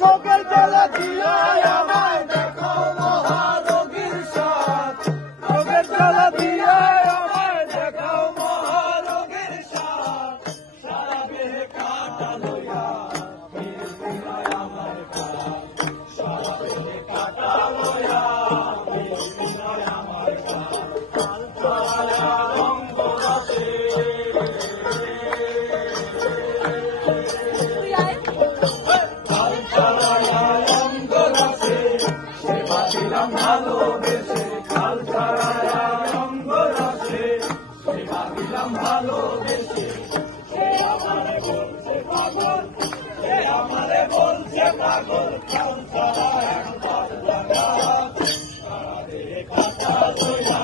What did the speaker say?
রোগের জ্বালা দিয়া আমায় দেখো মহারোগীর সাথ, রোগের জ্বালা দিয়া আমায় দেখো মহারোগীর সাথ, সারা দেহে কাটা লইয়া মিলমিলায় আমার কাজ, সারা দেহে কাটা লইয়া মিলমিলায় আমার কাজ, কাল ছায়া রঙ্গ রাশে ভালোবেসে, কাল ছাড়ায়া রঙ্গ রাশে সেবা দিলাম ভালোবেসে। সে আমারে বলছে পাগল, সে আমারে বলছে পাগল, কাল ছাড়া একবার সারা দেহে কাটা লইয়া